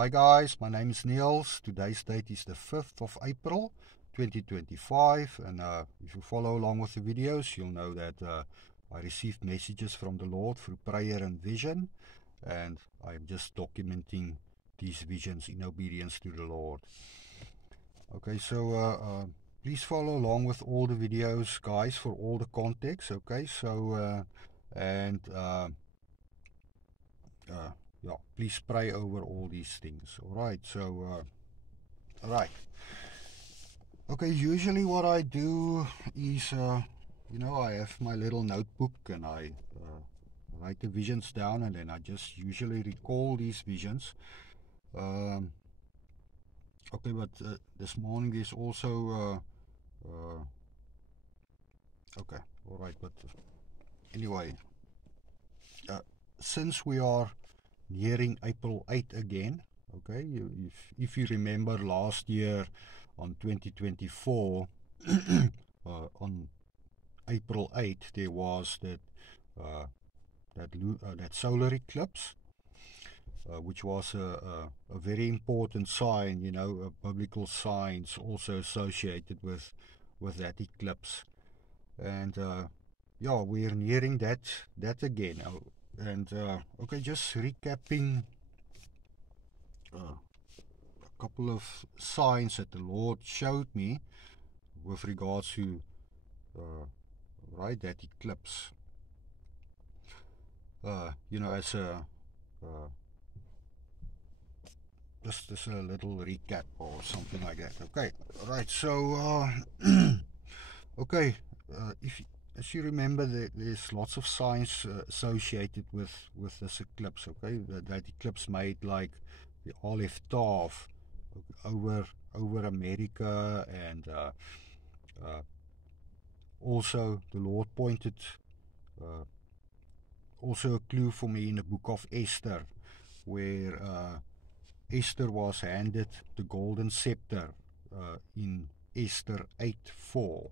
Hi guys, my name is Niels. Today's date is the 5th of April 2025, and if you follow along with the videos, you'll know that I received messages from the Lord through prayer and vision, and I'm just documenting these visions in obedience to the Lord. Okay, so please follow along with all the videos, guys, for all the context. Okay, so yeah, please pray over all these things. All right, so all right. Okay, usually what I do is, I have my little notebook and I write the visions down, and then I just usually recall these visions. Okay, but this morning there's also, okay, all right, but anyway, since we are nearing April 8 again, okay, if you remember last year on 2024, on April 8, there was that solar eclipse, which was a very important sign, a biblical signs also associated with that eclipse. And yeah, we're nearing that again. And okay, just recapping a couple of signs that the Lord showed me with regards to that eclipse. As a just a little recap or something like that. Okay, right. So okay, if as you remember, there's lots of signs associated with this eclipse. Okay, that eclipse made like the Aleph Tav over America, and also the Lord pointed also a clue for me in the book of Esther, where Esther was handed the golden scepter in Esther 8:4.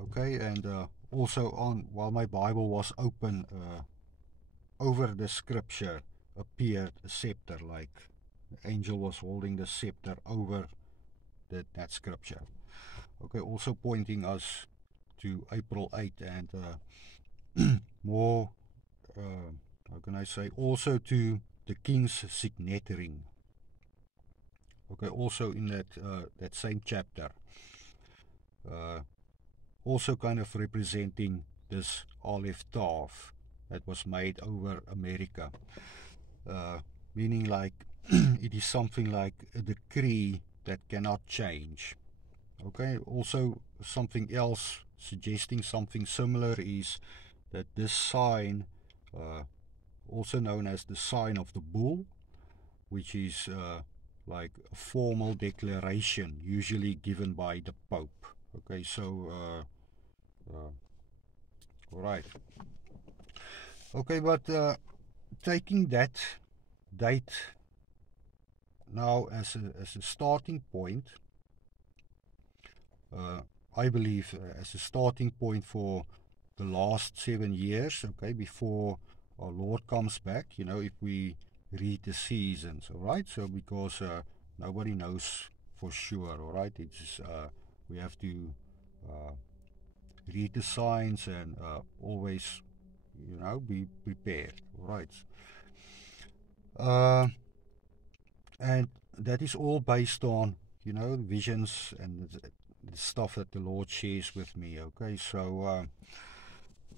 Okay, and also while my Bible was open, over the scripture appeared a scepter, like the angel was holding the scepter over that scripture. Okay, also pointing us to April 8, and more, how can I say, also to the king's signet ring. Okay, also in that same chapter, also kind of representing this Aleph Tav that was made over America, meaning like it is something like a decree that cannot change. Okay, also something else suggesting something similar is that this sign, also known as the sign of the bull, which is like a formal declaration usually given by the Pope. Okay, so all right. Okay, but taking that date now as a starting point, I believe as a starting point for the last 7 years, okay, before our Lord comes back, if we read the seasons, all right? So because nobody knows for sure, all right? It's we have to read the signs and always, be prepared, all right? And that is all based on, visions and the stuff that the Lord shares with me, okay? So,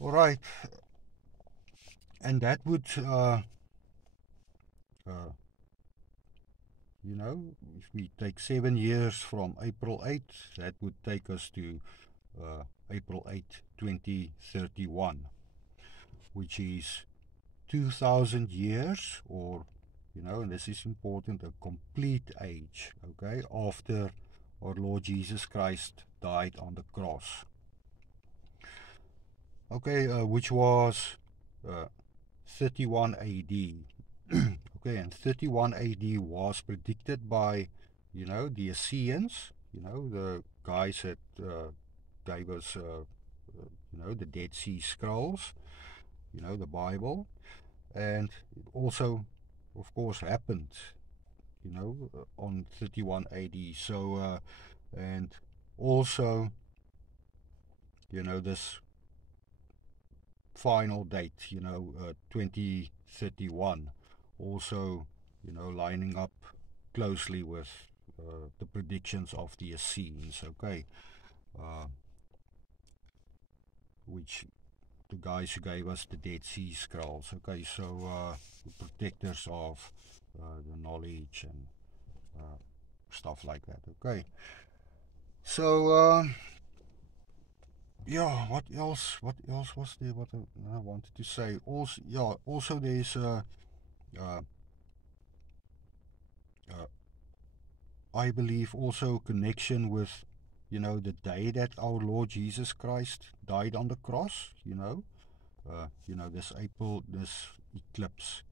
all right. And that would, if we take 7 years from April 8, that would take us to April 8, 2031, which is 2,000 years, or, and this is important, a complete age, okay, after our Lord Jesus Christ died on the cross. Okay, which was 31 AD. Okay, and 31 AD was predicted by, the Essenes, the guys that gave us, the Dead Sea Scrolls, the Bible. And it also, of course, happened on 31 AD. So, and also, this final date, 2031, also, lining up closely with the predictions of the Essenes, okay, which the guys who gave us the Dead Sea Scrolls, okay, so the protectors of the knowledge and stuff like that, okay. So, yeah, what else was there, what I wanted to say? Also, yeah, also there's uh, I believe also connection with, the day that our Lord Jesus Christ died on the cross, this eclipse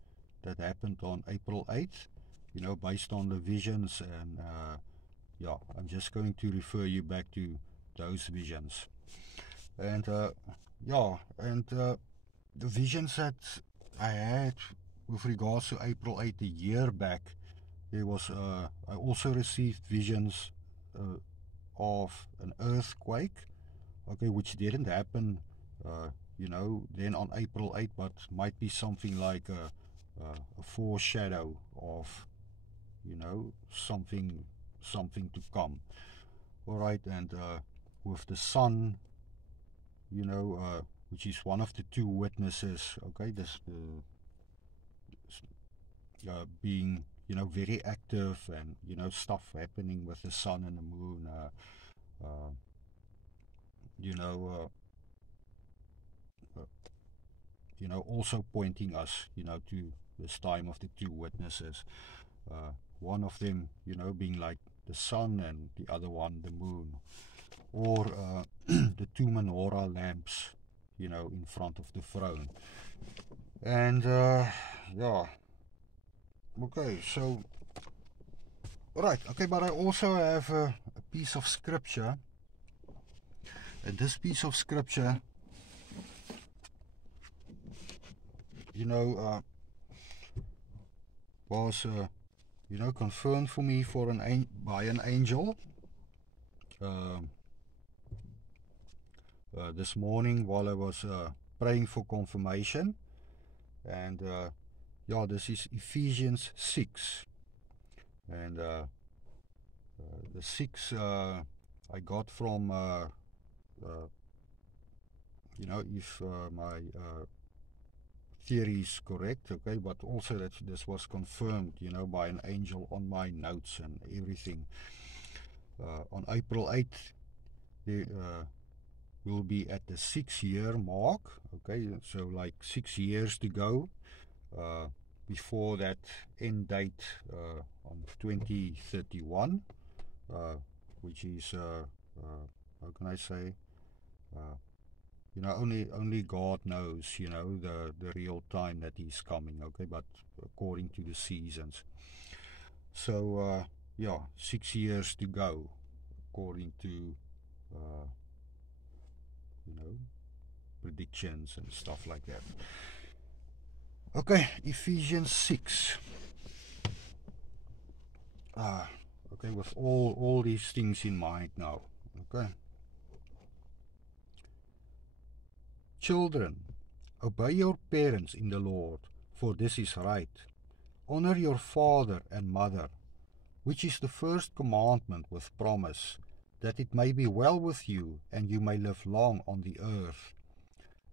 that happened on April 8th, based on the visions. And yeah, I'm just going to refer you back to those visions. And yeah, and the visions that I had with regards to April 8th a year back, there was I also received visions of an earthquake, okay, which didn't happen, then on April 8th, but might be something like a foreshadow of, something to come. All right, and with the sun, which is one of the two witnesses, okay, this being, very active, and, stuff happening with the sun and the moon, you know, also pointing us, to this time of the two witnesses. One of them, being like the sun, and the other one the moon, or the two menorah lamps, in front of the throne. And yeah, okay, so right, okay, but I also have a piece of scripture, and this piece of scripture, was confirmed for me by an angel this morning while I was praying for confirmation. And yeah, this is Ephesians 6, and the 6 I got from if my theory is correct, okay, but also that this was confirmed, by an angel on my notes and everything. On April 8th, there will be at the 6-year mark, okay, so like 6 years to go before that end date on 2031, which is, how can I say, only God knows, the real time that he's coming, okay, but according to the seasons. So, yeah, 6 years to go, according to, predictions and stuff like that. Okay, Ephesians 6. Okay, with all these things in mind now, okay. Children, obey your parents in the Lord, for this is right. Honor your father and mother, which is the first commandment with promise, that it may be well with you, and you may live long on the earth.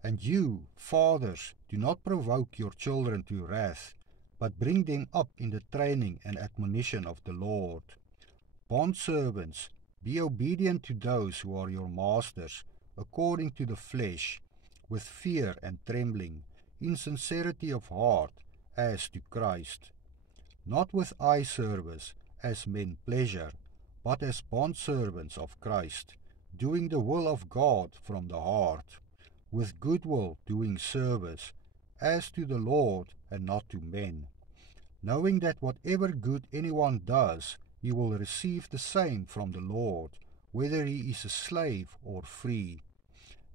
And you, fathers, do not provoke your children to wrath, but bring them up in the training and admonition of the Lord. Bondservants, be obedient to those who are your masters, according to the flesh, with fear and trembling, in sincerity of heart, as to Christ. Not with eye service, as men pleasure, but as bondservants of Christ, doing the will of God from the heart, with good will doing service, as to the Lord and not to men, knowing that whatever good anyone does, he will receive the same from the Lord, whether he is a slave or free.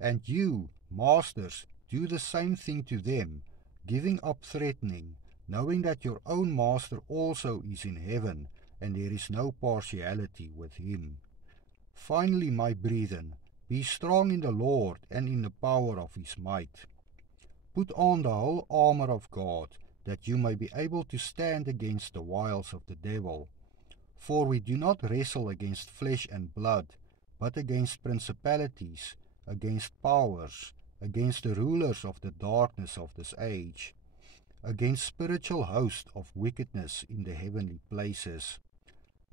And you, masters, do the same thing to them, giving up threatening, knowing that your own master also is in heaven, and there is no partiality with him. Finally, my brethren, be strong in the Lord and in the power of his might. Put on the whole armor of God, that you may be able to stand against the wiles of the devil. For we do not wrestle against flesh and blood, but against principalities, against powers, against the rulers of the darkness of this age, against spiritual hosts of wickedness in the heavenly places.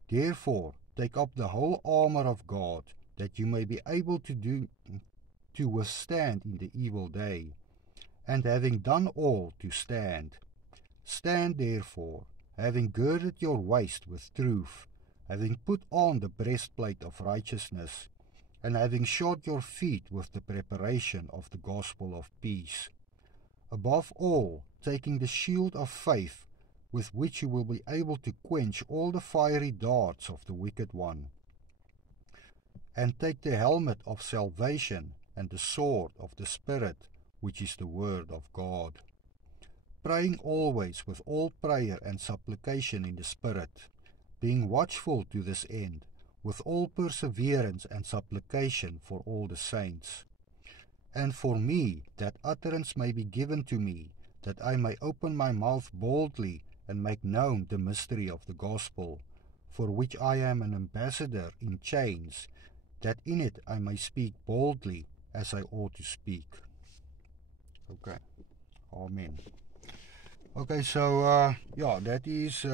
Therefore, take up the whole armor of God, that you may be able to withstand in the evil day, and having done all, to stand. Stand therefore, having girded your waist with truth, having put on the breastplate of righteousness, and having shod your feet with the preparation of the gospel of peace. Above all, taking the shield of faith, with which you will be able to quench all the fiery darts of the wicked one. And take the helmet of salvation and the sword of the Spirit, which is the word of God. Praying always with all prayer and supplication in the Spirit, being watchful to this end, with all perseverance and supplication for all the saints. And for me, that utterance may be given to me, that I may open my mouth boldly and make known the mystery of the gospel, for which I am an ambassador in chains, that in it I may speak boldly as I ought to speak. Okay. Amen. Okay, so yeah, that is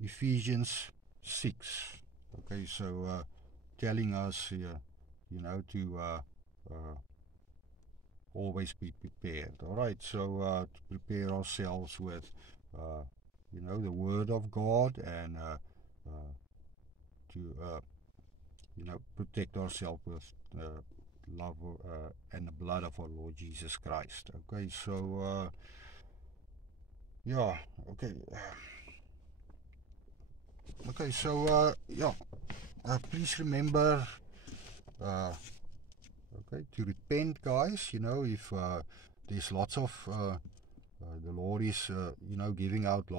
Ephesians 6. Okay, so telling us, to always be prepared. All right, so to prepare ourselves with, the Word of God, and to, protect ourselves with love and the blood of our Lord Jesus Christ. Okay, so yeah, okay. Okay, so please remember, to repent, guys. If there's lots of the Lord is, giving out lots